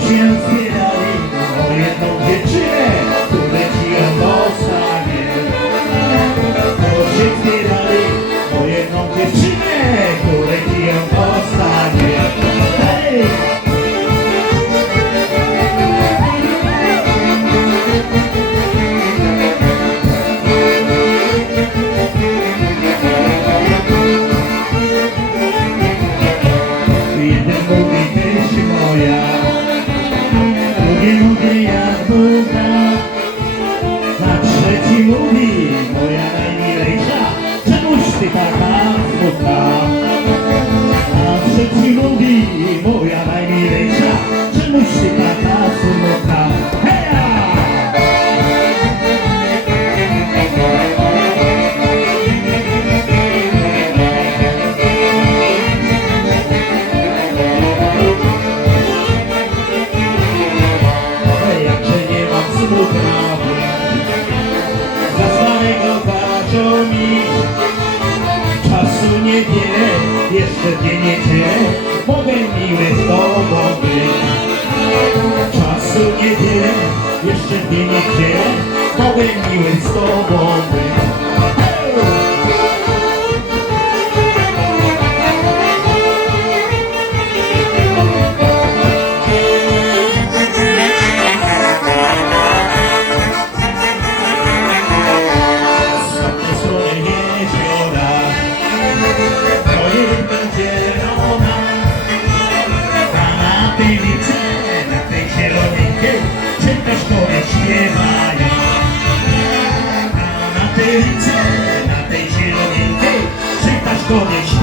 się zbierali. O jedną dziewczynę, ように燃えない未来じゃ邪魔してたかもさ関節より燃い未来じゃた Czasu niewiele Jeszcze dwie niedziele Mogę miły z tobą być. Czasu niewiele Jeszcze dwie niedziele Mogę miły z tobą być śpiewają. Na lice, na tej zieloninkiej Czerkaszkowie